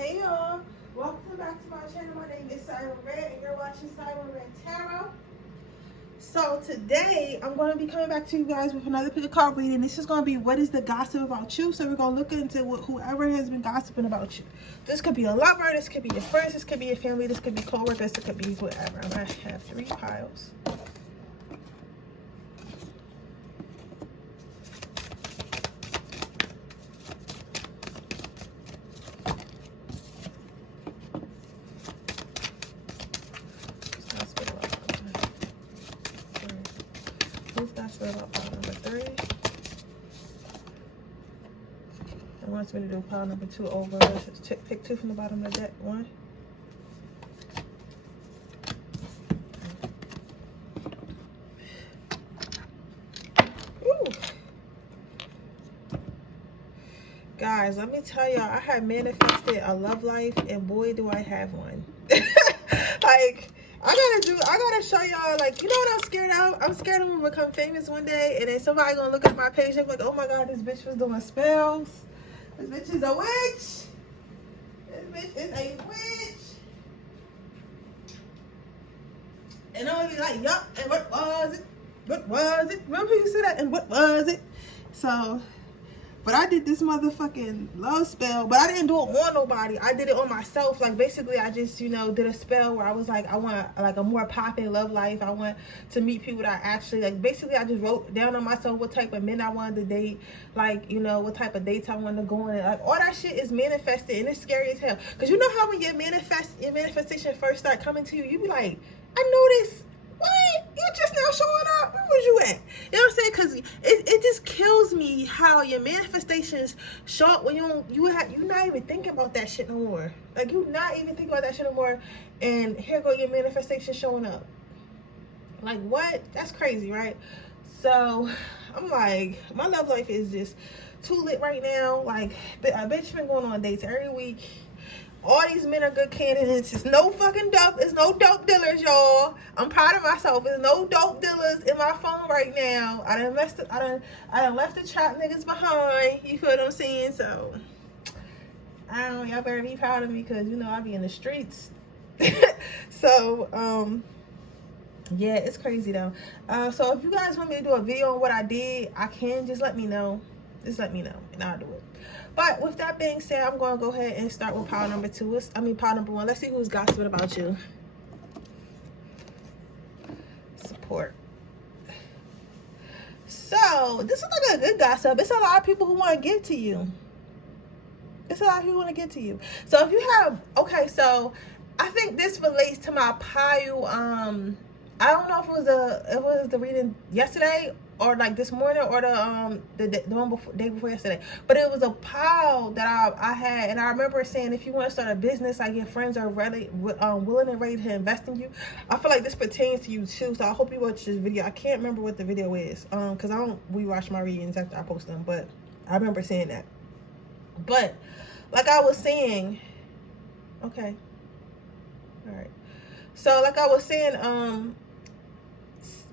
Hey y'all, welcome back to my channel. My name is Siren Redd and you're watching Siren Redd Tarot. So today I'm going to be coming back to you guys with another pick of card reading. This is going to be what is the gossip about you. So we're going to look into whoever has been gossiping about you. This could be a lover, this could be your friends, this could be your family, this could be co-workers, this could be whatever. I'm going to have 3 piles. Pile number 3. It wants me to do pile number 2 over. Let's pick 2 from the bottom of the deck. 1. Ooh. Guys, let me tell y'all, I had manifested a love life, and boy, do I have one. Like, I gotta show y'all, like, you know what I'm scared of? I'm scared I'm gonna become famous one day, and then somebody gonna look at my page and be like, oh my god, this bitch was doing spells. This bitch is a witch. This bitch is a witch. And I'm gonna be like, yup, and what was it? What was it? Remember you said that? And what was it? So, but I did this motherfucking love spell, but I didn't do it on nobody. I did it on myself. Like, basically, I just, you know, did a spell where I was like, I want, like, a more popping love life. I want to meet people that I actually, like, basically, I just wrote down on myself what type of men I wanted to date. Like, you know, what type of dates I wanted to go on. And, like, all that shit is manifested, and it's scary as hell. Because you know how when your manifestation first start coming to you, you be like, I know this. What? You just now showing up? Where was you at? You know what I'm saying? Because it just kills me how your manifestations show up when you're not even thinking about that shit no more. Like, you're not even thinking about that shit no more, and here go your manifestation showing up. Like, what? That's crazy, right? So I'm like, my love life is just too lit right now. Like, a bitch been going on dates every week. All these men are good candidates. It's no fucking dope. It's no dope dealers, y'all. I'm proud of myself. There's no dope dealers in my phone right now. I done left the trap niggas behind. You feel what I'm saying? So I don't know. Y'all better be proud of me, because you know I be in the streets. So yeah, it's crazy though. So if you guys want me to do a video on what I did, I can. Just let me know. Just let me know, and I'll do it. But with that being said, I'm going to go ahead and start with pile number 2. Pile number 1. Let's see who's gossiping about you. Support. So, this is like a good gossip. It's a lot of people who want to get to you. It's a lot of people who want to get to you. So, if you have... Okay, so, I think this relates to my pile. I don't know if it was the reading yesterday, or like this morning, or the one before, day before yesterday. But it was a pile that I had, and I remember saying, if you want to start a business, like, your friends are ready, willing and ready to invest in you. I feel like this pertains to you too. So I hope you watch this video. I can't remember what the video is, because I don't rewatch my readings after I post them. But I remember saying that. But like I was saying, okay, all right. So like I was saying,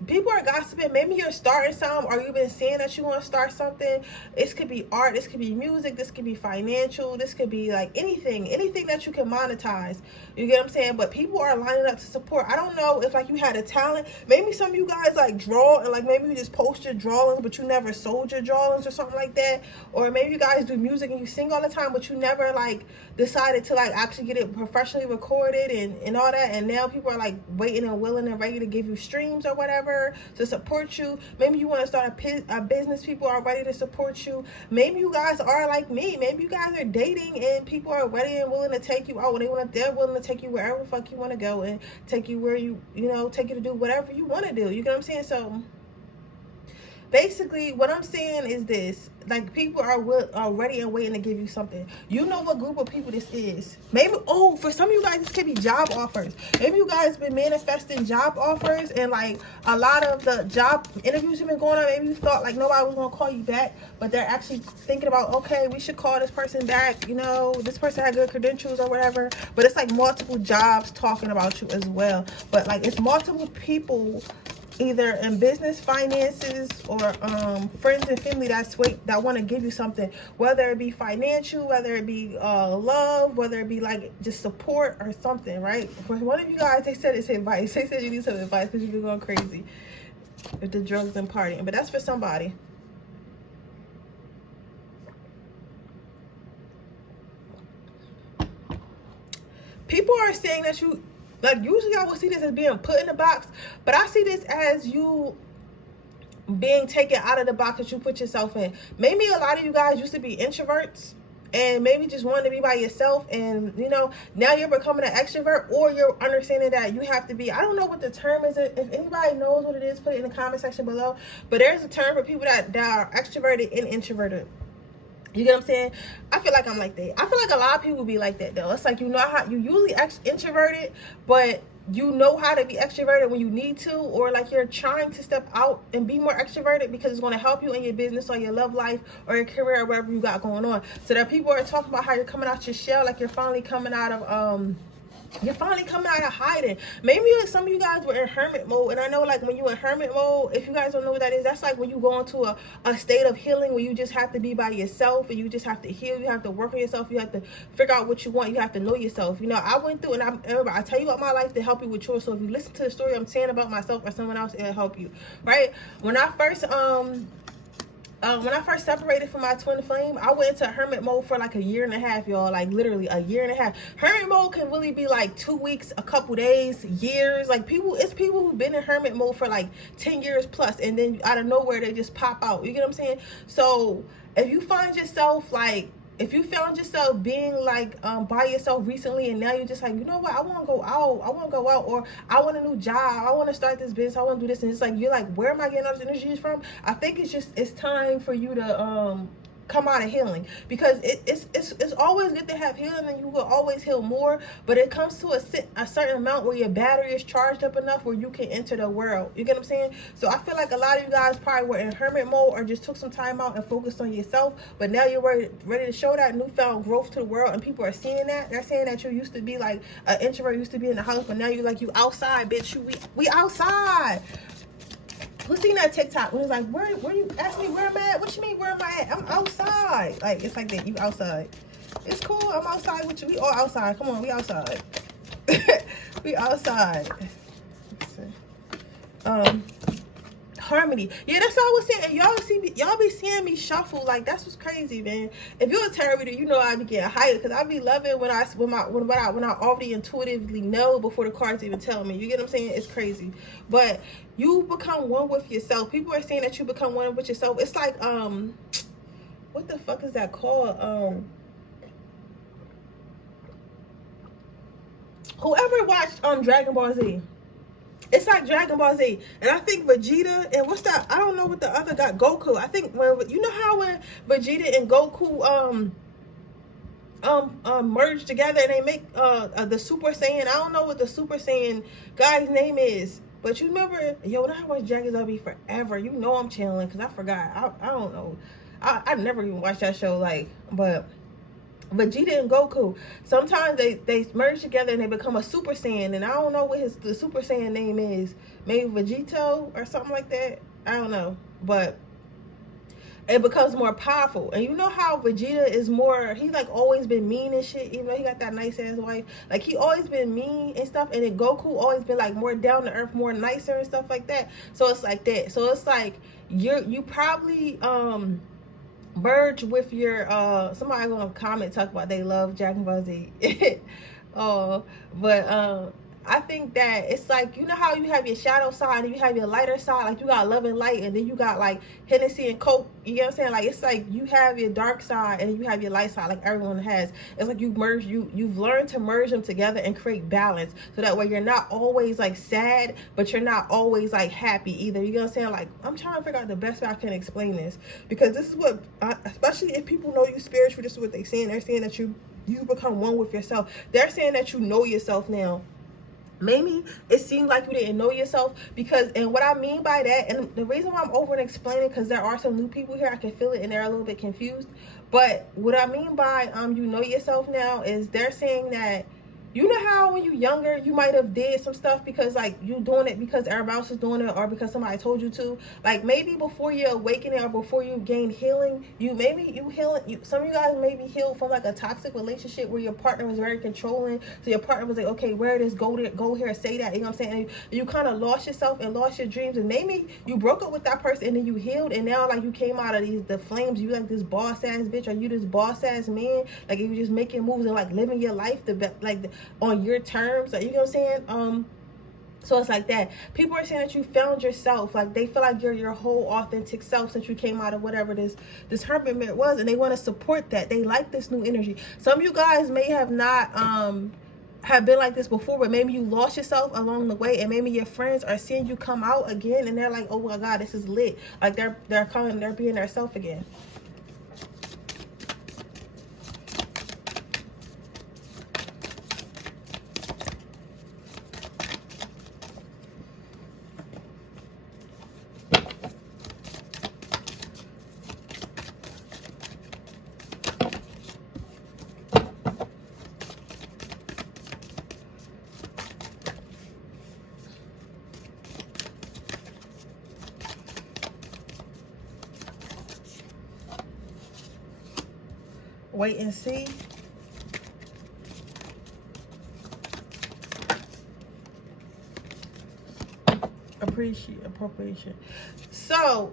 people are gossiping. Maybe you're starting something, or you've been saying that you want to start something. This could be art, this could be music, this could be financial, this could be like anything that you can monetize. You get what I'm saying? But people are lining up to support. I don't know if, like, you had a talent. Maybe some of you guys like draw, and like maybe you just post your drawings, but you never sold your drawings or something like that. Or maybe you guys do music and you sing all the time, but you never like decided to like actually get it professionally recorded and all that. And now people are like waiting and willing and ready to give you streams or whatever to support you. Maybe you want to start a business. People are ready to support you. Maybe you guys are like me. Maybe you guys are dating and people are ready and willing to take you out. They're willing to take you wherever the fuck you want to go, and take you where you know, take you to do whatever you want to do. You get what I'm saying? So basically what I'm saying is this: like, people are ready and waiting to give you something. You know what group of people this is. Maybe, for some of you guys, this could be job offers. Maybe you guys been manifesting job offers, and like a lot of the job interviews have been going on. Maybe you thought like nobody was gonna call you back, but they're actually thinking about, okay, we should call this person back. You know, this person had good credentials or whatever. But it's like multiple jobs talking about you as well. But like, it's multiple people either in business, finances, or friends and family that want to give you something, whether it be financial, whether it be love, whether it be like just support or something, right? For one of you guys, they said it's advice. They said you need some advice because you've been going crazy with the drugs and partying, but that's for somebody. People are saying that you, like, usually I would see this as being put in a box, but I see this as you being taken out of the box that you put yourself in. Maybe a lot of you guys used to be introverts and maybe just wanted to be by yourself, and you know, now you're becoming an extrovert, or you're understanding that you have to be, I don't know what the term is. If anybody knows what it is, put it in the comment section below. But there's a term for people that are extroverted and introverted. You get what I'm saying? I feel like I'm like that. I feel like a lot of people be like that though. It's like, you know how you usually introverted, but you know how to be extroverted when you need to, or like you're trying to step out and be more extroverted because it's going to help you in your business or your love life or your career or whatever you got going on. So that people are talking about how you're coming out your shell, like you're finally coming out of hiding. Maybe some of you guys were in hermit mode, and I know, like, when you're in hermit mode, if you guys don't know what that is, that's like when you go into a state of healing where you just have to be by yourself and you just have to heal. You have to work on yourself. You have to figure out what you want. You have to know yourself. You know, I went through, and I tell you about my life to help you with yours. So if you listen to the story I'm saying about myself or someone else, it'll help you, right? When I first separated from my twin flame, I went into hermit mode for like a year and a half, y'all. Like literally a year and a half. Hermit mode can really be like 2 weeks, a couple days, years. Like it's people who've been in hermit mode for like 10 years plus, and then out of nowhere they just pop out. You get what I'm saying? So if you find yourself like, if you found yourself being like by yourself recently, and now you're just like, you know what, I want to go out, or I want a new job, I want to start this business, I want to do this, and it's like, you're like, where am I getting all this energy from? I think it's time for you to come out of healing, because it's always good to have healing, and you will always heal more, but it comes to a certain amount where your battery is charged up enough where you can enter the world. You get what I'm saying? So I feel like a lot of you guys probably were in hermit mode or just took some time out and focused on yourself, but now you're ready to show that newfound growth to the world, and people are seeing that. They're saying that you used to be like an introvert, used to be in the house, but now you're like, you outside, bitch. We outside. Who seen that TikTok when it's like, where you ask me where am I at? What you mean where am I at? I'm outside. Like, it's like that, you outside. It's cool, I'm outside with you. We all outside. Come on, we outside. We outside. Harmony. Yeah, that's all I was saying. Y'all be seeing me shuffle. Like, that's what's crazy, man. If you're a tarot reader, you know I be getting hyped, because I be loving when I already intuitively know before the cards even tell me. You get what I'm saying? It's crazy. But you become one with yourself. People are saying that you become one with yourself. It's like what the fuck is that called? Whoever watched Dragon Ball Z. It's like Dragon Ball Z, and I think Vegeta and what's that? I don't know what the other guy, Goku. I think when, you know how when Vegeta and Goku merge together and they make the Super Saiyan. I don't know what the Super Saiyan guy's name is, but you remember, yo, when I watched Dragon Ball Z forever, you know I'm chilling because I forgot. I don't know. I never even watched that show, like, but Vegeta and Goku, sometimes they merge together and they become a Super Saiyan, and I don't know what the Super Saiyan name is. Maybe Vegito or something like that. I don't know, but it becomes more powerful. And you know how Vegeta is more, he's like always been mean and shit, even though he got that nice ass wife. Like, he always been mean and stuff, and then Goku always been like more down to earth, more nicer and stuff like that. So it's like that. So it's like you probably merge with your somebody gonna comment, talk about they love Dragon Ball Z. But I think that it's like, you know how you have your shadow side and you have your lighter side, like you got love and light, and then you got like Hennessy and Coke. You know what I'm saying? Like, it's like you have your dark side and you have your light side, like everyone has. It's like you've learned to merge them together and create balance, so that way you're not always like sad, but you're not always like happy either. You know what I'm saying? Like, I'm trying to figure out the best way I can explain this, because this is what, especially if people know you spiritually, this is what they're saying. They're saying that you become one with yourself. They're saying that you know yourself now. Maybe it seemed like you didn't know yourself, because, and what I mean by that, and the reason why I'm over and explaining, because there are some new people here, I can feel it, and they're a little bit confused. But what I mean by you know yourself now is they're saying that You know how when you're younger, you might have did some stuff because like you doing it because everybody else is doing it, or because somebody told you to. Like maybe before your awakening or before you gain healing, some of you guys maybe healed from like a toxic relationship where your partner was very controlling. So your partner was like, okay, wear this, go there, go here, say that. You know what I'm saying? And you kind of lost yourself and lost your dreams, and maybe you broke up with that person and then you healed, and now like you came out of the flames. You like this boss ass bitch, or you this boss ass man. Like you just making moves and like living your life on your terms. Like, you know what I'm saying? So it's like that. People are saying that you found yourself. Like they feel like you're your whole authentic self since you came out of whatever this hermit was, and they want to support that. They like this new energy. Some of you guys may have not have been like this before, but maybe you lost yourself along the way, and maybe your friends are seeing you come out again, and they're like, oh my God, this is lit. Like they're being their self again. Wait and see. Appropriation. So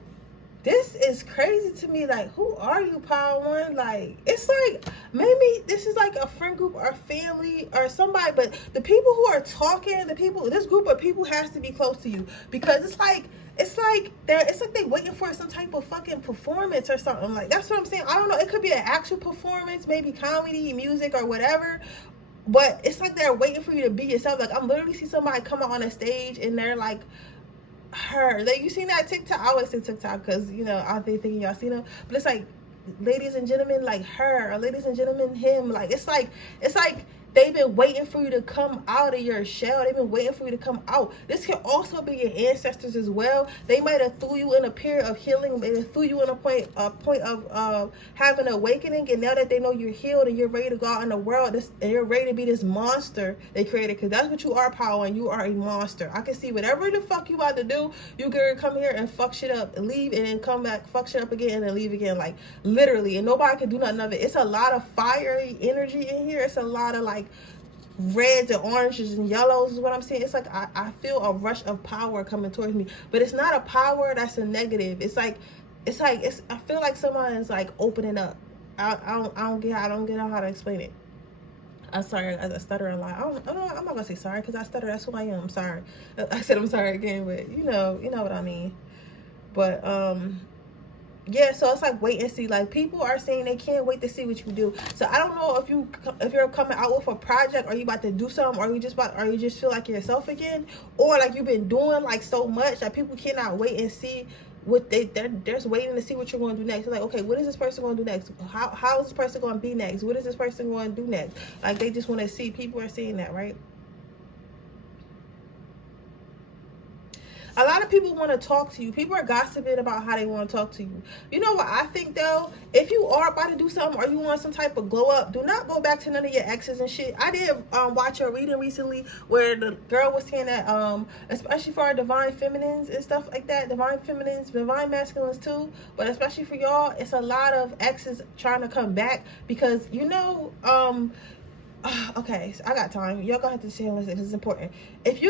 this is crazy to me. Like, who are you, Power One? Like, it's like maybe this is like a friend group or family or somebody, but the people who are talking, this group of people has to be close to you, because it's like they waiting for some type of fucking performance or something. Like, that's what I'm saying. I don't know. It could be an actual performance, maybe comedy, music, or whatever. But it's like they're waiting for you to be yourself. Like, I'm literally see somebody come out on a stage and they're like her. Like, you seen that TikTok? I always say TikTok because, you know, I be thinking y'all seen them. But it's like, ladies and gentlemen, like her, or ladies and gentlemen, him. Like, it's like they've been waiting for you to come out of your shell. They've been waiting for you to come out. This can also be your ancestors as well. They might have threw you in a period of healing. They threw you in a point of having an awakening. And now that they know you're healed and you're ready to go out in the world, and you're ready to be this monster they created. Because that's what you are, Power, and you are a monster. I can see whatever the fuck you about to do, you gonna come here and fuck shit up, and leave, and then come back, fuck shit up again, and then leave again. Like, literally. And nobody can do nothing of it. It's a lot of fiery energy in here. It's a lot of like reds and oranges and yellows is what I'm saying. It's like I feel a rush of power coming towards me, but it's not a power that's a negative. It's I feel like someone is like opening up. I don't get how to explain it. I'm sorry, I stutter a lot. I'm not gonna say sorry because I stutter. That's who I am. I'm sorry. I said I'm sorry again, but you know what I mean. But yeah, so it's like wait and see. Like, people are saying they can't wait to see what you do. So I don't know if you're coming out with a project, or you about to do something, or you just feel like yourself again, or like you've been doing like so much that people cannot wait and see what they're just waiting to see what you're going to do next. They're like, okay, what is this person going to do next? How is this person going to be next? What is this person going to do next? Like, they just want to see. People are seeing that, right? A lot of people want to talk to you. People are gossiping about how they want to talk to you. You know what I think, though? If you are about to do something, or you want some type of glow up, do not go back to none of your exes and shit. I did watch a reading recently where the girl was saying that, especially for our divine feminines and stuff like that, divine feminines, divine masculines too, but especially for y'all, it's a lot of exes trying to come back because, you know, okay, so I got time. Y'all gonna have to share this. It's important. If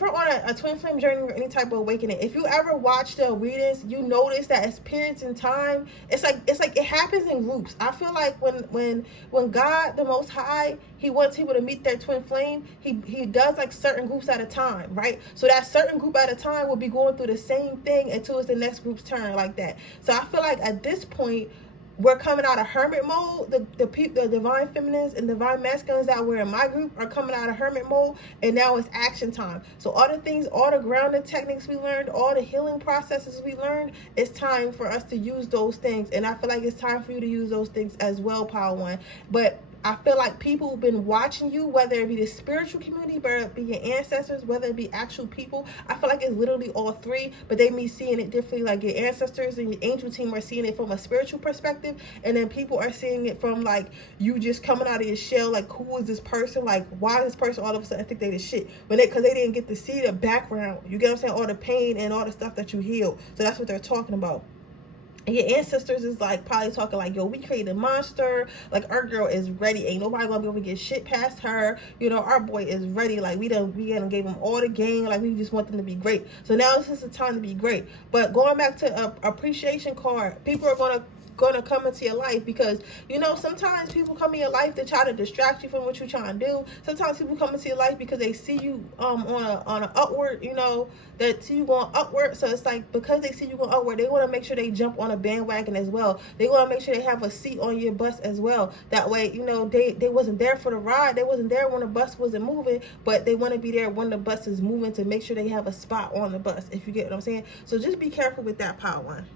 we're on a twin flame journey or any type of awakening, if you ever watch the readings, you notice that it's periods in time. It's like it happens in groups. I feel like when God, the Most High, He wants people to meet their twin flame, He does like certain groups at a time, right? So that certain group at a time will be going through the same thing until it's the next group's turn, like that. So I feel like at this point, we're coming out of hermit mode. The divine feminines and divine masculines that were in my group are coming out of hermit mode, and now it's action time. So all the grounding techniques we learned, all the healing processes we learned, it's time for us to use those things. And I feel like it's time for you to use those things as well, Power One. But I feel like people have been watching you, whether it be the spiritual community, whether it be your ancestors, whether it be actual people. I feel like it's literally all three, but they me seeing it differently. Like your ancestors and your angel team are seeing it from a spiritual perspective, and then people are seeing it from like you just coming out of your shell. Like, who is this person? Like, why is this person all of a sudden think they the shit? Because they didn't get to see the background. You get what I'm saying? All the pain and all the stuff that you healed. So that's what they're talking about. And your ancestors is like probably talking like, yo, we created a monster. Like, our girl is ready. Ain't nobody gonna be able to get shit past her. You know, our boy is ready. Like, we gave him all the game. Like, we just want them to be great. So now this is the time to be great. But going back to appreciation card, people are gonna come into your life because, you know, sometimes people come in your life to try to distract you from what you're trying to do. Sometimes people come into your life because they see you on an upward, you know, that see you going upward. So it's like, because they see you going upward, they want to make sure they jump on a bandwagon as well. They want to make sure they have a seat on your bus as well. That way, you know, they wasn't there for the ride. They wasn't there when the bus wasn't moving, but they want to be there when the bus is moving to make sure they have a spot on the bus, if you get what I'm saying. So just be careful with that, Power One.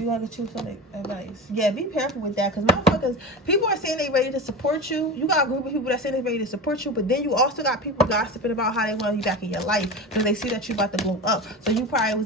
You want to choose some advice? Yeah, be careful with that, because motherfuckers, people are saying they ready to support you. You got a group of people that say they ready to support you, but then you also got people gossiping about how they want you back in your life because they see that you about to blow up. So you probably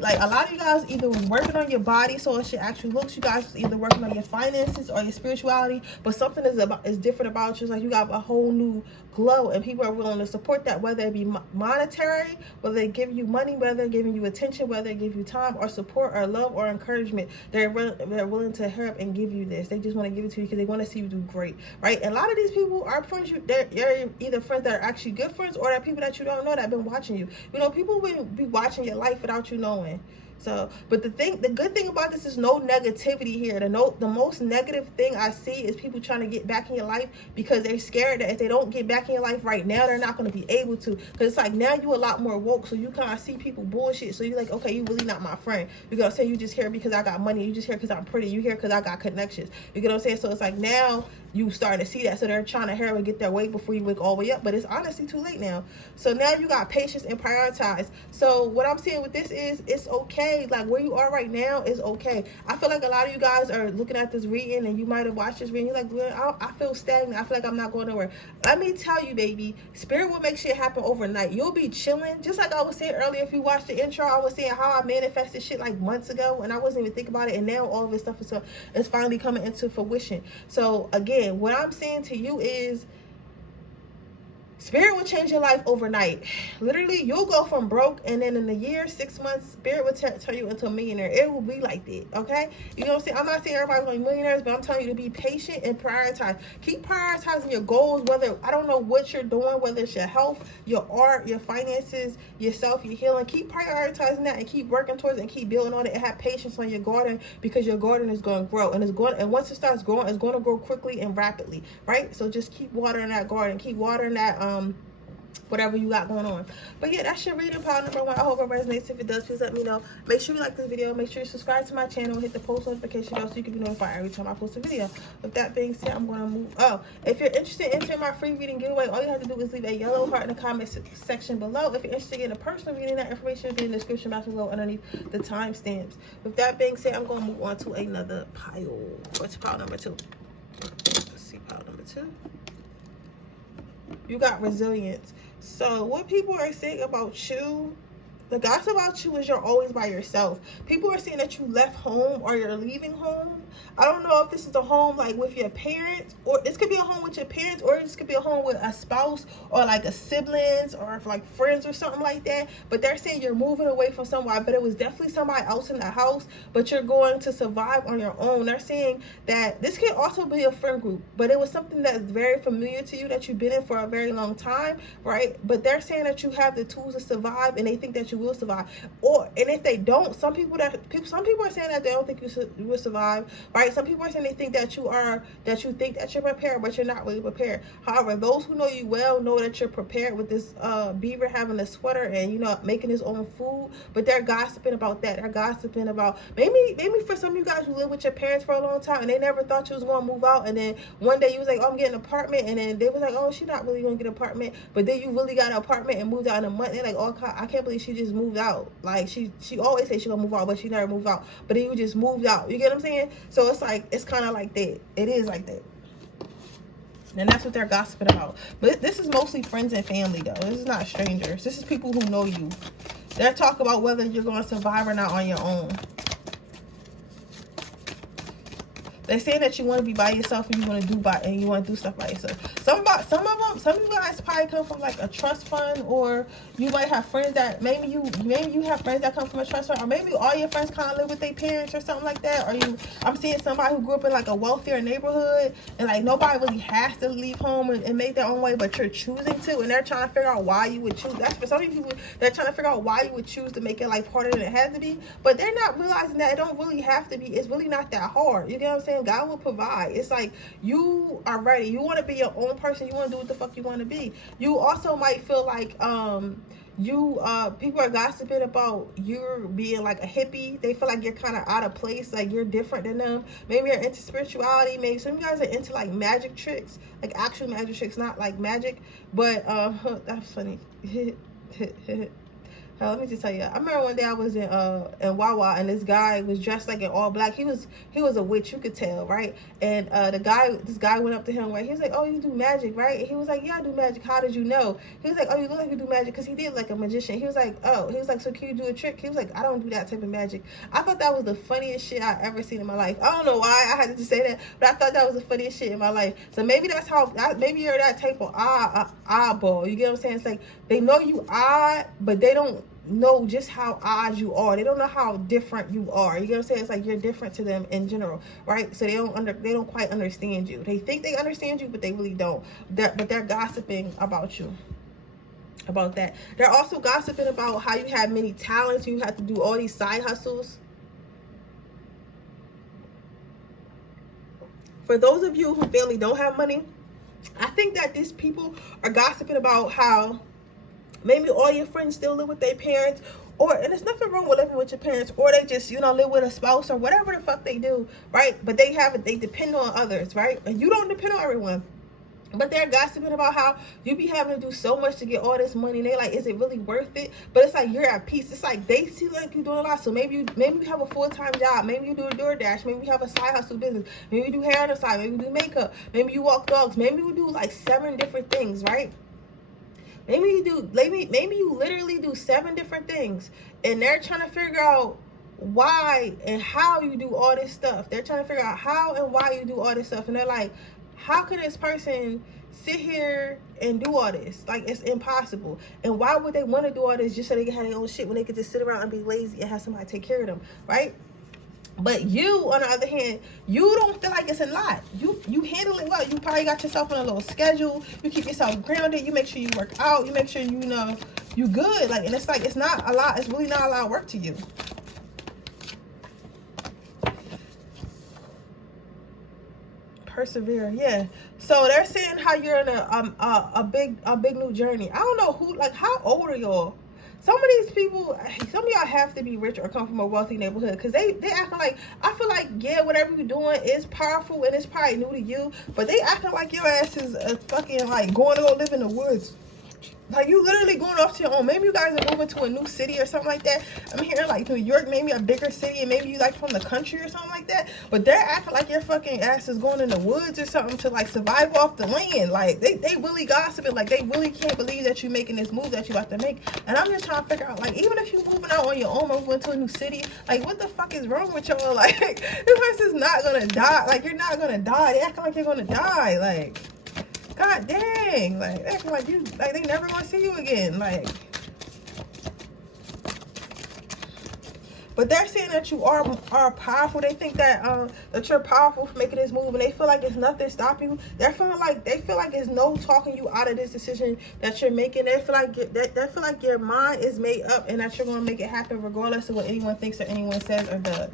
like, a lot of you guys either was working on your body so it should actually looks. You guys was either working on your finances or your spirituality, but something is different about you. It's like you got a whole new glow, and people are willing to support that, whether it be monetary, whether they give you money, whether they're giving you attention, whether they give you time or support or love or encouragement. They're willing to help and give you this. They just want to give it to you because they want to see you do great, right? And a lot of these people are friends. They're either friends that are actually good friends, or they're people that you don't know that have been watching you. You know, people will be watching your life without you knowing. So, but the good thing about this is no negativity here. The most negative thing I see is people trying to get back in your life because they're scared that if they don't get back in your life right now, they're not going to be able to. Because it's like, now you a lot more woke, so you kind of see people bullshit. So you're like, okay, you really not my friend. You're going to say you just here because I got money. You just here because I'm pretty. You here because I got connections. You get what I'm saying? So it's like, now you starting to see that. So they're trying to hurry and get their weight before you wake all the way up. But it's honestly too late now. So now you got patience and prioritize. So what I'm saying with this is, it's okay. Like, where you are right now is okay. I feel like a lot of you guys are looking at this reading, and you might have watched this reading. You're like, well, I feel stagnant. I feel like I'm not going nowhere. Let me tell you, baby, spirit will make shit happen overnight. You'll be chilling. Just like I was saying earlier, if you watched the intro, I was saying how I manifested shit like months ago, and I wasn't even thinking about it. And now all of this stuff is finally coming into fruition. So again, what I'm saying to you is, spirit will change your life overnight. Literally, you'll go from broke, and then in a year, 6 months, spirit will turn you into a millionaire. It will be like that, okay? You know what I'm saying? I'm not saying everybody's going to be millionaires, but I'm telling you to be patient and prioritize. Keep prioritizing your goals, whether, I don't know what you're doing, whether it's your health, your art, your finances, yourself, your healing. Keep prioritizing that and keep working towards it and keep building on it, and have patience on your garden, because your garden is going to grow, and once it starts growing, it's going to grow quickly and rapidly, right? So just keep watering that garden, keep watering that whatever you got going on. But yeah, that's your reading pile number 1. I hope it resonates. If it does, please let me know. Make sure you like this video. Make sure you subscribe to my channel and hit the post notification bell so you can be notified every time I post a video. With that being said, I'm going to move. Oh, if you're interested in entering my free reading giveaway, all you have to do is leave a yellow heart in the comment section below. If you're interested in a personal reading, that information will be in the description box below underneath the timestamps. With that being said, I'm going to move on to another pile. What's pile number 2? Let's see, pile number 2. You got resilience. So what people are saying about you, the gossip about you is you're always by yourself. People are saying that you left home or you're leaving home. I don't know if this is a home like with your parents, or this could be a home with your parents, or this could be a home with a spouse or like a siblings or like friends or something like that. But they're saying you're moving away from somebody, but it was definitely somebody else in the house, but you're going to survive on your own. They're saying that this can also be a friend group, but it was something that's very familiar to you that you've been in for a very long time, right? But they're saying that you have the tools to survive, and they think that you will survive. And if they don't, some people are saying that they don't think you will survive, right? Some people are saying they think that you think that you're prepared, but you're not really prepared. However, those who know you well know that you're prepared with this beaver having a sweater and, you know, making his own food. But they're gossiping about that. They're gossiping about maybe for some of you guys who live with your parents for a long time and they never thought you was going to move out, and then one day you was like, oh, I'm getting an apartment, and then they was like, oh, she's not really going to get an apartment, but then you really got an apartment and moved out in a month. They're like, oh, I can't believe she just moved out. Like, she always says she's going to move out, but she never moved out. But then you just moved out. You get what I'm saying? So it's like, it's kind of like that. It is like that. And that's what they're gossiping about. But this is mostly friends and family, though. This is not strangers. This is people who know you. They're talking about whether you're going to survive or not on your own. They're saying that you want to be by yourself and you want to do stuff by yourself. Some of you guys probably come from like a trust fund, or you might have friends that maybe you have friends that come from a trust fund, or maybe all your friends kind of live with their parents or something like that. Or I'm seeing somebody who grew up in like a wealthier neighborhood and like nobody really has to leave home and make their own way, but you're choosing to, and they're trying to figure out why you would choose. That's for some people. They're trying to figure out why you would choose to make your life harder than it has to be, but they're not realizing that it don't really have to be. It's really not that hard. You get what I'm saying? God will provide. It's like you are ready. You want to be your own person. You want to do what the fuck you want to be. You also might feel like people are gossiping about you being like a hippie. They feel like you're kind of out of place, like you're different than them. Maybe you're into spirituality. Maybe some of you guys are into like magic tricks, like actual magic tricks, not like magic, but that's funny. Let me just tell you, I remember one day I was in Wawa, and this guy was dressed like in all black. He was a witch, you could tell, right? And this guy went up to him, right? He was like, oh, you do magic, right? And he was like, yeah, I do magic. How did you know? He was like, oh, you look like you do magic, because he did like a magician. He was like, so can you do a trick? He was like, I don't do that type of magic. I thought that was the funniest shit I ever seen in my life. I don't know why I had to say that, but I thought that was the funniest shit in my life. So maybe that's how, maybe you're that type of oddball. You get what I'm saying? It's like they know you odd, but they don't know just how odd you are. They don't know how different you are. You get what I'm saying? It's like you're different to them in general, right? So they don't quite understand you. They think they understand you, but they really don't. But they're gossiping about you, about that. They're also gossiping about how you have many talents. You have to do all these side hustles. For those of you who barely don't have money, I think that these people are gossiping about how maybe all your friends still live with their parents, and there's nothing wrong with living with your parents, or they just, live with a spouse or whatever the fuck they do, right? But they depend on others, right? And you don't depend on everyone. But they're gossiping about how you be having to do so much to get all this money. And they're like, is it really worth it? But it's like you're at peace. It's like they see like you're doing a lot. So maybe you have a full-time job. Maybe you do a DoorDash. Maybe you have a side hustle business. Maybe you do hair on the side. Maybe you do makeup. Maybe you walk dogs. Maybe you do like 7 different things, right? Maybe you literally do 7 different things, and they're trying to figure out why and how you do all this stuff. They're trying to figure out how and why you do all this stuff, and they're like, how can this person sit here and do all this? Like, it's impossible. And why would they want to do all this just so they can have their own shit when they could just sit around and be lazy and have somebody take care of them, right? But you, on the other hand, you don't feel like it's a lot. You handle it well. You probably got yourself on a little schedule. You keep yourself grounded. You make sure you work out. You make sure you good. Like, and it's like, it's not a lot. It's really not a lot of work to you. Persevere, yeah. So they're saying how you're in a big new journey. I don't know who, like, how old are y'all? Some of these people, some of y'all have to be rich or come from a wealthy neighborhood, because they acting like, I feel like, yeah, whatever you're doing is powerful and it's probably new to you, but they acting like your ass is fucking like going to go live in the woods. Like, you literally going off to your own. Maybe you guys are moving to a new city or something like that. I'm hearing like New York, maybe a bigger city, and maybe you like from the country or something like that. But they're acting like your fucking ass is going in the woods or something to like survive off the land. Like, they really gossiping. Like, they really can't believe that you're making this move that you about to make. And I'm just trying to figure out, like, even if you're moving out on your own, moving to a new city, like, what the fuck is wrong with y'all? Like, this person's not gonna die. Like, you're not gonna die. They acting like you're gonna die. Like, God dang, like, acting like you, like, they never gonna see you again, like. But they're saying that you are powerful. They think that that you're powerful for making this move, and they feel like there's nothing stopping you. They feel like there's no talking you out of this decision that you're making. They feel like your mind is made up, and that you're gonna make it happen regardless of what anyone thinks or anyone says or does.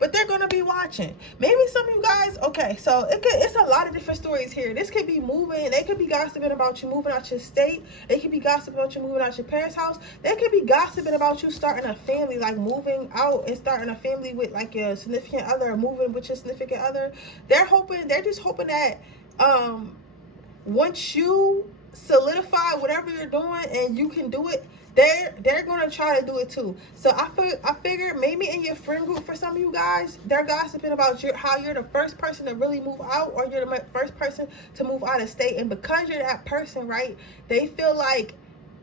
but they're gonna be watching. Maybe some of you guys, okay, so it's a lot of different stories here. This could be moving. They could be gossiping about you moving out your state. They could be gossiping about you moving out your parents' house. They could be gossiping about you starting a family, like moving out and starting a family with like your significant other, or moving with your significant other. They're just hoping that once you solidify whatever you're doing and you can do it, they're gonna try to do it too. So I figure maybe in your friend group, for some of you guys, they're gossiping about how you're the first person to really move out, or you're the first person to move out of state, and because you're that person, right, they feel like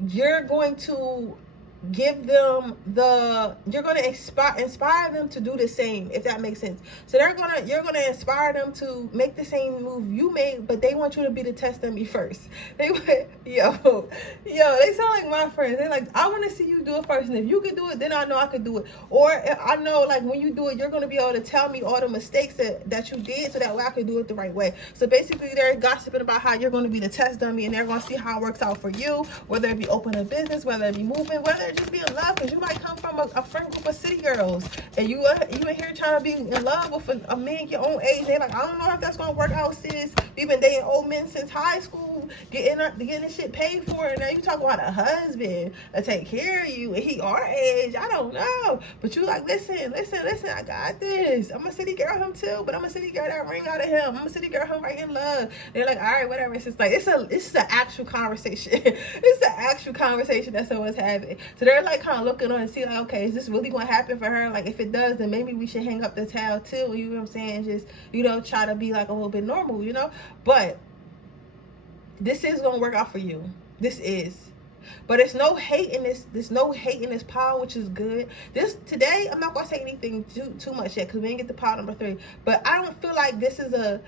you're going to give them you're going to inspire them to do the same, if that makes sense. So you're going to inspire them to make the same move you made, but they want you to be the test dummy first. They sound like my friends. They're like, I want to see you do it first, and if you can do it, then I know I can do it. Or I know, like, when you do it, you're going to be able to tell me all the mistakes that you did, so that way I can do it the right way. So basically, they're gossiping about how you're going to be the test dummy, and they're going to see how it works out for you, whether it be opening a business, whether it be moving, whether it just be in love, because you might come from a friend group of city girls, and you in here trying to be in love with a man your own age. They're like, I don't know if that's gonna work out, sis. We've been dating old men since high school, getting this shit paid for, and now you talk about a husband to take care of you, and he our age. I don't know, but you like, listen, I got this. I'm a city girl, him too, but I'm a city girl that ring out of him. I'm a city girl, him right in love. They're like, all right, whatever. It's just like it's an actual conversation. It's an actual conversation that someone's having. So they're like kind of looking on and see, like, okay, is this really going to happen for her? Like, if it does, then maybe we should hang up the towel too. You know what I'm saying? Just, try to be like a little bit normal, But this is going to work out for you. This is. But there's no hate in this. There's no hate in this pile, which is good. Today, I'm not going to say anything too much yet, because we didn't get to pile number 3. But I don't feel like this is a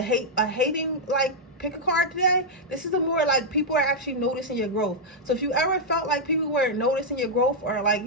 hating, like, pick a card today. This is a more like people are actually noticing your growth. So if you ever felt like people weren't noticing your growth, or like,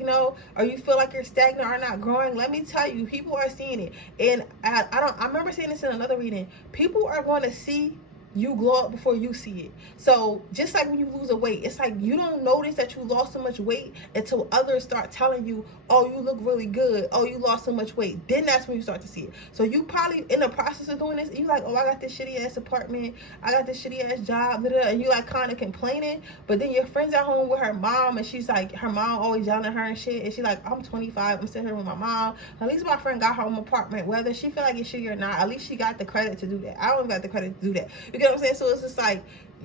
or you feel like you're stagnant or not growing, let me tell you, people are seeing it. And I remember saying this in another reading. People are going to see you glow up before you see it. So just like when you lose a weight, it's like you don't notice that you lost so much weight until others start telling you, oh, you look really good, oh, you lost so much weight. Then that's when you start to see it. So you probably in the process of doing this, you like, oh, I got this shitty ass apartment, I got this shitty ass job, and you like kind of complaining. But then your friend's at home with her mom, and she's like, her mom always yelling at her and shit, and she's like, I'm 25, I'm sitting here with my mom. At least my friend got her own apartment. Whether she feel like it's shitty or not, at least she got the credit to do that. I don't got the credit to do that. You get what I'm saying? So it's just like,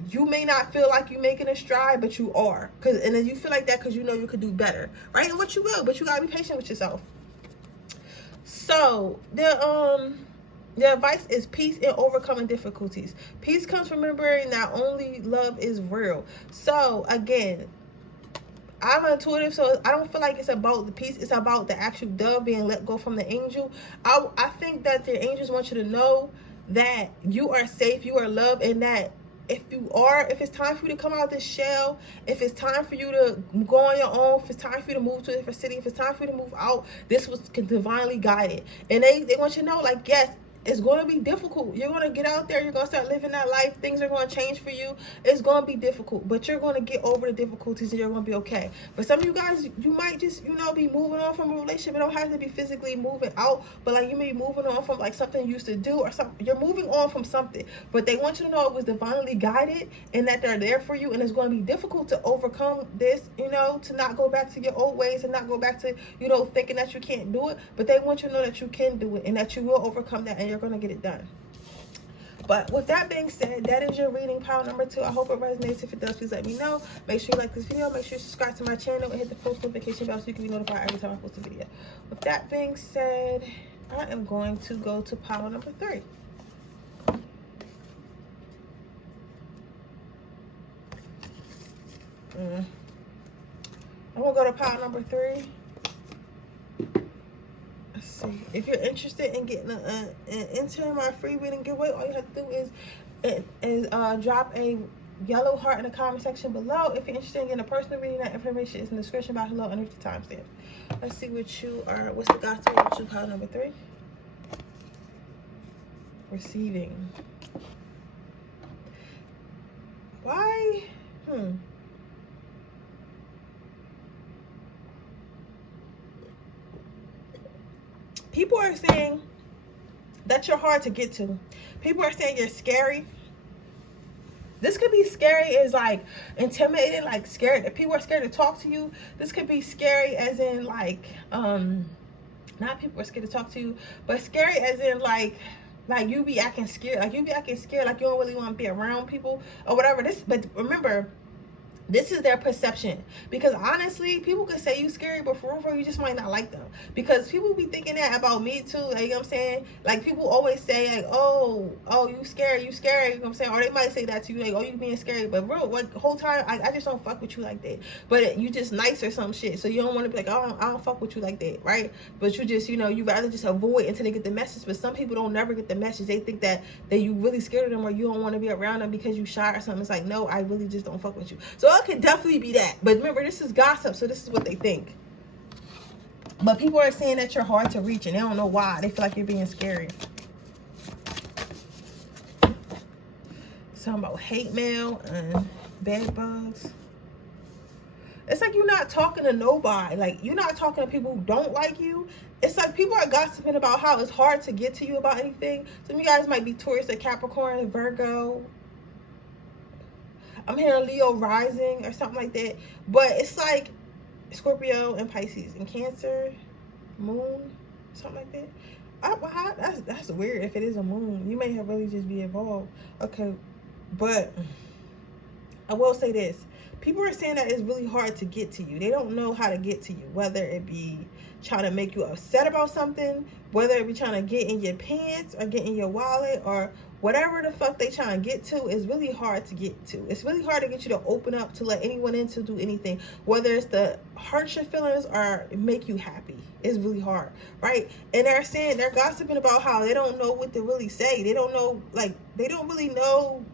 you may not feel like you're making a stride, but you are. And then you feel like that because you know you could do better, right? And what you will, but you gotta be patient with yourself. So the advice is peace in overcoming difficulties. Peace comes from remembering that only love is real. So again, I'm intuitive, so I don't feel like it's about the peace. It's about the actual dove being let go from the angel. I think that the angels want you to know that you are safe, you are loved, and that if it's time for you to come out of this shell, if it's time for you to go on your own, if it's time for you to move to a different city, if it's time for you to move out, this was divinely guided. And they want you to know, like, yes, it's going to be difficult. You're going to get out there. You're going to start living that life. Things are going to change for you. It's going to be difficult, but you're going to get over the difficulties and you're going to be okay. But some of you guys, you might just, be moving on from a relationship. It don't have to be physically moving out, but like you may be moving on from like something you used to do or something. You're moving on from something, but they want you to know it was divinely guided and that they're there for you. And it's going to be difficult to overcome this, to not go back to your old ways and not go back to, thinking that you can't do it. But they want you to know that you can do it and that you will overcome that, and you're going to get it done. But with that being said, that is your reading pile number 2. I hope it resonates. If it does, please let me know. Make sure you like this video. Make sure you subscribe to my channel and hit the post notification bell so you can be notified every time I post a video. With that being said, I am going to go to pile number 3. I'm gonna go to pile number 3. Let's see. If you're interested in getting entering my free reading giveaway, all you have to do is drop a yellow heart in the comment section below. If you're interested in getting a personal reading, that information is in the description box below underneath the timestamp. Let's see what you are. What's the gospel with you? Pile number 3. Receiving. Why? People are saying that you're hard to get to. People are saying you're scary. This could be scary as like intimidating, like scared. If people are scared to talk to you, this could be scary as in like not people are scared to talk to you, but scary as in like you be acting scared, like you don't really want to be around people or whatever. But remember, this is their perception, because honestly, people could say you scary, but for real, you just might not like them, because people be thinking that about me too. Like, you know what I'm saying? Like, people always say like, oh, you scary, you know what I'm saying? Or they might say that to you, like, oh, you being scary, but real, what, the whole time I just don't fuck with you like that. But you just nice or some shit, so you don't want to be like, oh, I don't fuck with you like that, right? But you just, you know, you rather just avoid until they get the message. But some people don't never get the message. They think that you really scared of them, or you don't want to be around them because you shy or something. It's like, no, I really just don't fuck with you. So it could definitely be that. But remember, this is gossip, so this is what they think. But people are saying that you're hard to reach, and they don't know why. They feel like you're being scary. Something about hate mail and bed bugs. It's like you're not talking to nobody. Like, you're not talking to people who don't like you. It's like people are gossiping about how it's hard to get to you about anything. Some of you guys might be Taurus or Capricorn, Virgo. I'm hearing Leo rising or something like that. But it's like Scorpio and Pisces and Cancer, Moon, something like that. That's weird. If it is a moon, you may have really just be involved. Okay, but I will say this. People are saying that it's really hard to get to you. They don't know how to get to you, whether it be trying to make you upset about something, whether it be trying to get in your pants or get in your wallet, or whatever the fuck they trying to get to. Is really hard to get to. It's really hard to get you to open up, to let anyone in, to do anything, whether it's to hurt your feelings or make you happy. It's really hard, right? And they're gossiping about how they don't know what to really say. They don't know, like, they don't really know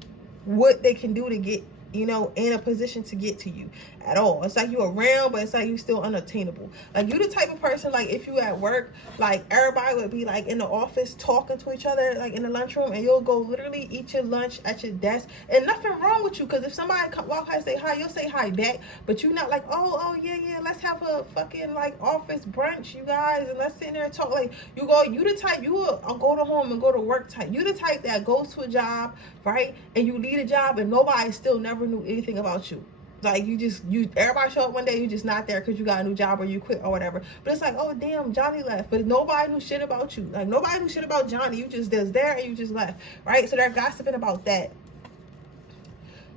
what they can do to get, you know, in a position to get to you at all. It's like you around, but it's like you still unattainable. Like, you the type of person, like, if you at work, like, everybody would be like in the office talking to each other, like in the lunchroom, and you'll go literally eat your lunch at your desk, and nothing wrong with you, because if somebody walk by and say hi, you'll say hi back. But you're not like, oh yeah, let's have a fucking like office brunch, you guys, and let's sit in there and talk. Like, you the type, you will go to home and go to work type. You the type that goes to a job, right, and you leave a job and nobody still never knew anything about you. Like, everybody show up one day, you just not there because you got a new job or you quit or whatever. But it's like, oh damn, Johnny left, but nobody knew shit about you. Like, nobody knew shit about Johnny. You just was there and you just left, right? So they're gossiping about that.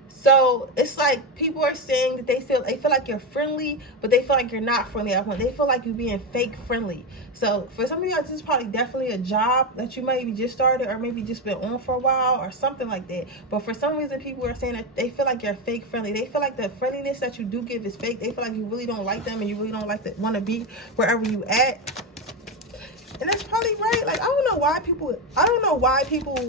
So it's like people are saying that they feel like you're friendly, but they feel like you're not friendly at one. They feel like you're being fake friendly. So for some of you, this is probably definitely a job that you maybe just started, or maybe just been on for a while or something like that. But for some reason, people are saying that they feel like you're fake friendly. They feel like the friendliness that you do give is fake. They feel like you really don't like them, and you really don't like want to be wherever you at. And that's probably right. Like, I don't know why people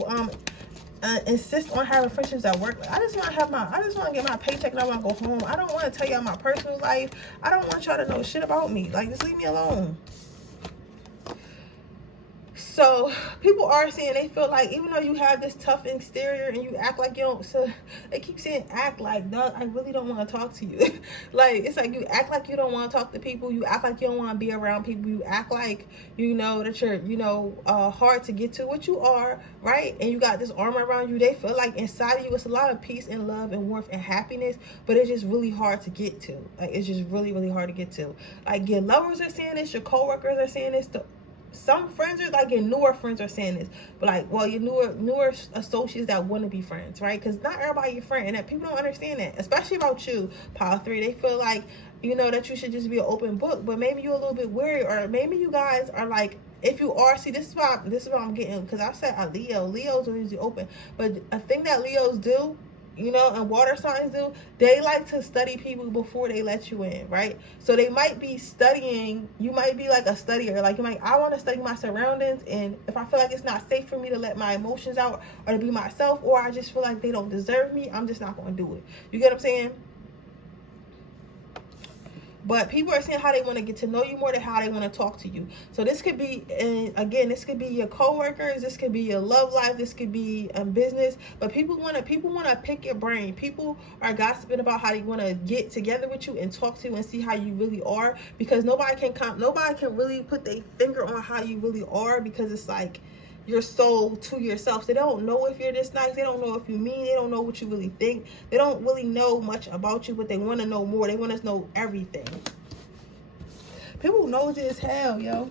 insist on having friendships at work. Like, I just want to get my paycheck and I want to go home. I don't want to tell y'all my personal life. I don't want y'all to know shit about me. Like, just leave me alone. So people are saying they feel like, even though you have this tough exterior and you act like you don't, so they keep saying act like, Doug, I really don't want to talk to you. Like, it's like you act like you don't want to talk to people. You act like you don't want to be around people. You act like, you know, that you're, you know, hard to get to, what you are, right? And you got this armor around you. They feel like inside of you it's a lot of peace and love and warmth and happiness, but it's just really hard to get to. Like, it's just really, really hard to get to. Like, your lovers are saying this, your coworkers are saying this, some friends are like, your newer friends are saying this, but like, well, your newer associates that want to be friends, right? Because not everybody your friend, and that people don't understand that, especially about you, Power 3. They feel like, you know, that you should just be an open book, but maybe you're a little bit weary, or maybe you guys are like, if you are, see, this is what I'm getting, because I said Leos are usually open, but a thing that Leos do, you know, and water signs do, they like to study people before they let you in, right? So they might be studying, you might be like a studier, like I want to study my surroundings, and if I feel like it's not safe for me to let my emotions out or to be myself, or I just feel like they don't deserve me, I'm just not going to do it. You get what I'm saying? But people are saying how they want to get to know you more than how they want to talk to you. So this could be, and again, this could be your coworkers, this could be your love life, this could be business. But people want to pick your brain. People are gossiping about how they want to get together with you and talk to you and see how you really are, because nobody can really put their finger on how you really are, because it's like you're so to yourself. They don't know if you're this nice. They don't know if you mean. They don't know what you really think. They don't really know much about you, but they want to know more. They want to know everything. People nosy as hell, yo.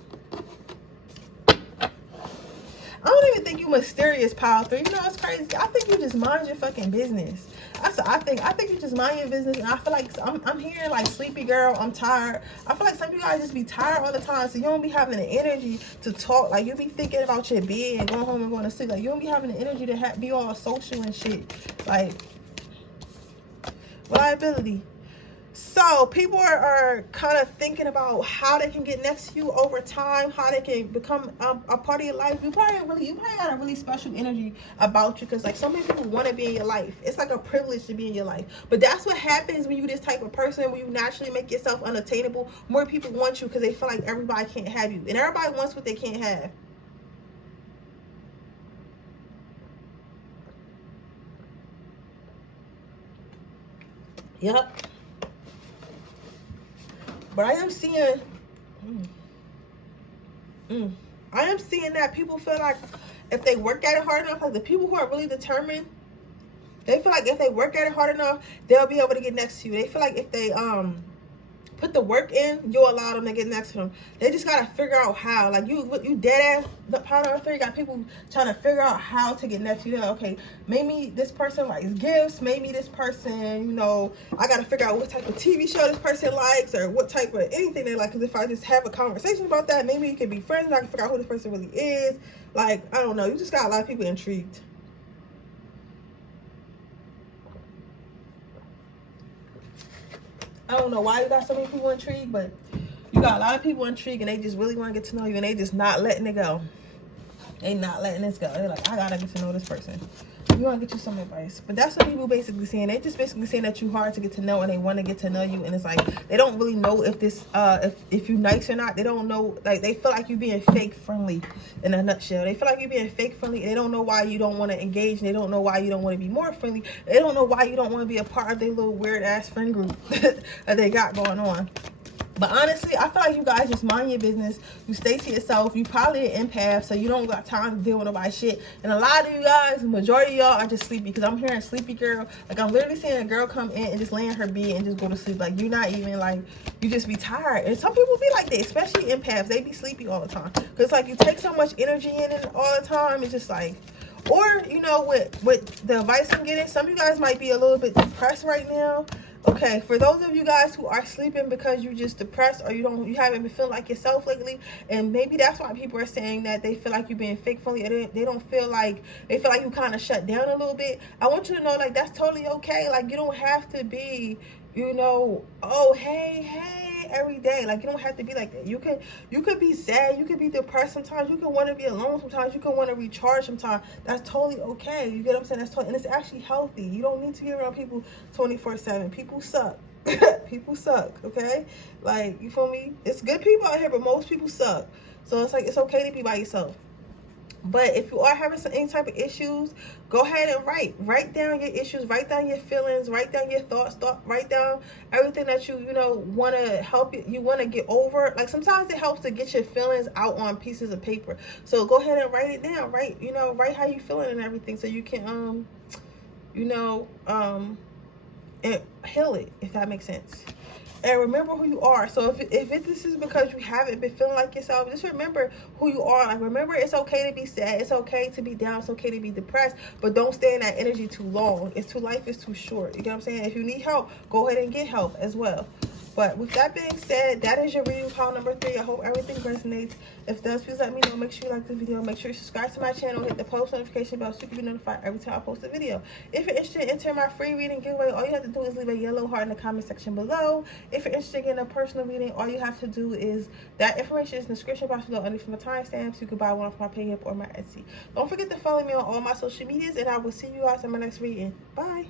I don't even think you mysterious, Power 3. You know, it's crazy. I think you just mind your fucking business. I think you just mind your business. And I feel like I'm hearing like sleepy girl, I'm tired. I feel like some of you guys just be tired all the time, so you don't be having the energy to talk. Like, you be thinking about your bed and going home and going to sleep. Like, you don't be having the energy to be all social and shit. Like, reliability. So people are kind of thinking about how they can get next to you over time, how they can become a part of your life. You probably got a really special energy about you, because like so many people want to be in your life. It's like a privilege to be in your life. But that's what happens when you this type of person, when you naturally make yourself unattainable. More people want you because they feel like everybody can't have you, and everybody wants what they can't have. Yep. But I am seeing, I am seeing that people feel like if they work at it hard enough, like the people who are really determined, they feel like if they work at it hard enough, they'll be able to get next to you. They feel like if they put the work in, you'll allow them to get next to them. They just gotta figure out how. Like you dead ass. The Power 3 got people trying to figure out how to get next to you. They're like, okay, maybe this person likes gifts. Maybe this person, you know, I gotta figure out what type of TV show this person likes, or what type of anything they like. Because if I just have a conversation about that, maybe you can be friends and I can figure out who this person really is. Like, I don't know. You just got a lot of people intrigued. I don't know why you got so many people intrigued, but you got a lot of people intrigued and they just really want to get to know you, and they just not letting it go. They not letting this go. They're like, I gotta get to know this person. You want to get you some advice. But that's what people basically saying. They just basically saying that you hard to get to know, and they want to get to know you, and it's like they don't really know if this if you nice or not. They don't know. Like, they feel like you being fake friendly in a nutshell. They feel like you being fake friendly, and they don't know why you don't want to engage, and they don't know why you don't want to be more friendly. They don't know why you don't want to be a part of their little weird ass friend group that they got going on. But honestly, I feel like you guys just mind your business. You stay to yourself. You probably an empath, so you don't got time to deal with nobody's shit. And a lot of you guys, the majority of y'all are just sleepy, because I'm hearing sleepy girl. Like, I'm literally seeing a girl come in and just lay in her bed and just go to sleep. Like, you're not even, like, you just be tired. And some people be like that, especially empaths. They be sleepy all the time. Because, like, you take so much energy in it all the time. It's just like, or, you know, with the advice I'm getting, some of you guys might be a little bit depressed right now. Okay, for those of you guys who are sleeping because you're just depressed, or you haven't been feeling like yourself lately, and maybe that's why people are saying that they feel like you're being fake friendly, and they don't feel like, they feel like you kind of shut down a little bit. I want you to know, like, that's totally okay. Like, you don't have to be, you know, oh, hey every day. Like, you don't have to be like that. You could be sad, you could be depressed sometimes, you can want to be alone sometimes, you can want to recharge sometimes. That's totally okay. You get what I'm saying? That's totally, and it's actually healthy. You don't need to be around people 24/7. People suck. People suck, okay? Like, you feel me? It's good people out here, but most people suck. So it's like, it's okay to be by yourself. But if you are having any type of issues, go ahead and write down your issues, write down your feelings, write down your thoughts, write down everything that you want to help you want to get over. Like, sometimes it helps to get your feelings out on pieces of paper. So go ahead and write it down. Write how you feeling and everything, so you can and heal it, if that makes sense. And remember who you are. So if this is because you haven't been feeling like yourself, just remember who you are. Like, remember, it's okay to be sad. It's okay to be down. It's okay to be depressed. But don't stay in that energy too long. Life is too short. You get what I'm saying? If you need help, go ahead and get help as well. But with that being said, that is your reading pile number 3. I hope everything resonates. If it does, please let me know. Make sure you like the video. Make sure you subscribe to my channel. Hit the post notification bell so you can be notified every time I post a video. If you're interested in entering my free reading giveaway, all you have to do is leave a yellow heart in the comment section below. If you're interested in a personal reading, all you have to do is, that information is in the description box below underneath my timestamps. You can buy one off my Payhip or my Etsy. Don't forget to follow me on all my social medias, and I will see you guys in my next reading. Bye.